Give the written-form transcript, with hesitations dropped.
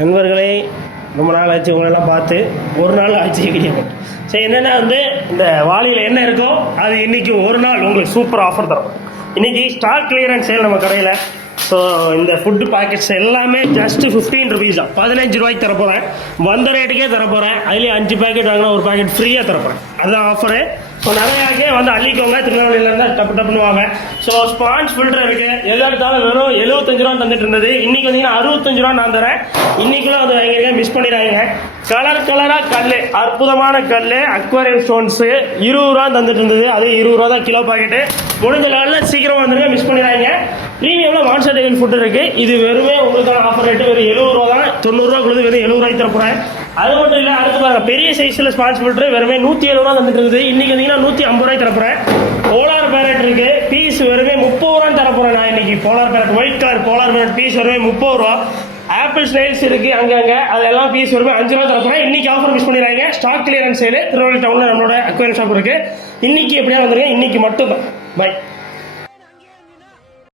நண்பர்களே, ரொம்ப நாள் ஆச்சு உங்களெல்லாம் பார்த்து. ஒரு நாள் ஆச்சு வீடியோ. சரி, என்னென்னா வந்து இந்த வாளியில் என்ன இருக்கோ அது இன்றைக்கி ஒரு நாள் உங்களுக்கு சூப்பர் ஆஃபர் தரும். இன்றைக்கி ஸ்டாக் கிளியரன்ஸ் சேல் நம்ம கடையில். ஸோ இந்த ஃபுட்டு பேக்கெட்ஸ் எல்லாமே ஜஸ்ட்டு 15 ருபீஸ் தான். 15 ரூபாய்க்கு தரப்போகிறேன். வந்த ரேட்டுக்கே தரப்போகிறேன். அதுலேயே 5 பேக்கெட் வாங்கினா ஒரு பேக்கெட் ஃப்ரீயாக தரப்போகிறேன். அதுதான் ஆஃபரு. ஸோ நிறையாக்கே வந்து அள்ளிக்கோங்க. திருநெல்வேலியிலேருந்து டப்புன்னு வாங்க. ஸோ ஸ்பாஞ்ச் ஃபில்டர் இருக்குது. எது எடுத்தாலும் வெறும் 75 ரூபா தந்துட்டு இருந்தது. இன்றைக்கி வந்தீங்கன்னா 65 ரூபா நான் தரேன். இன்றைக்குள்ள அது வாங்கிருக்கேன், மிஸ் பண்ணிடுறாங்க. கலராக கல், அற்புதமான கல், அக்வாரியம் ஸ்டோன்ஸு 20 ரூபா தந்துட்டு இருந்தது. அது 20 ரூபா தான் கிலோ பாக்கெட்டு. முடிஞ்ச லெவலில் சீக்கிரம் வந்துருங்க, மிஸ் பண்ணிடுறாங்க. ப்ரீமியமில் மான்ஸ்டர் டேவில் ஃபுட்டு இருக்குது. இது வெறுமே உங்களுக்கான ஆஃபர் ரேட்டு வெறும் 70 ரூபா தான். 90 ரூபா கொடுத்து வெறும் 70 ரூபாய்க்கு தரப்போகிறேன். அது மட்டும் இல்லை, அடுத்து பாருங்க, பெரிய சைஸில் ஸ்பான்ஸ் ஃபில்டர் வெறுமே 170 ரூபா தந்துட்டு இருக்குது. இன்றைக்கி வந்தீங்கன்னா 150 ரூபாய்க்கு தரப்போகிறேன். போலார் பேரட் இருக்குது, பீஸ் வெறுமே 30 ரூபா தரப்போகிறேன். நான் இன்றைக்கி polar parrot, white colour polar parrot piece வெறுமே 30 ரூபா. ஆப்பிள் ஸ்னைல்ஸ் இருக்குது அங்கங்கே, அதெல்லாம் பீஸ் வருமே 5 ரூபா தரப்போகிறேன். இன்றைக்கி ஆஃபர் மிஸ் பண்ணிடுறாங்க. ஸ்டாக் கிளியரன்ஸ் சேல் திருநெல்வேலி டவுனில் நம்மளோட அக்வேரியம் ஷாப் இருக்குது. இன்றைக்கி எப்படியா வந்துருங்க, இன்றைக்கி மட்டும் தான். பை.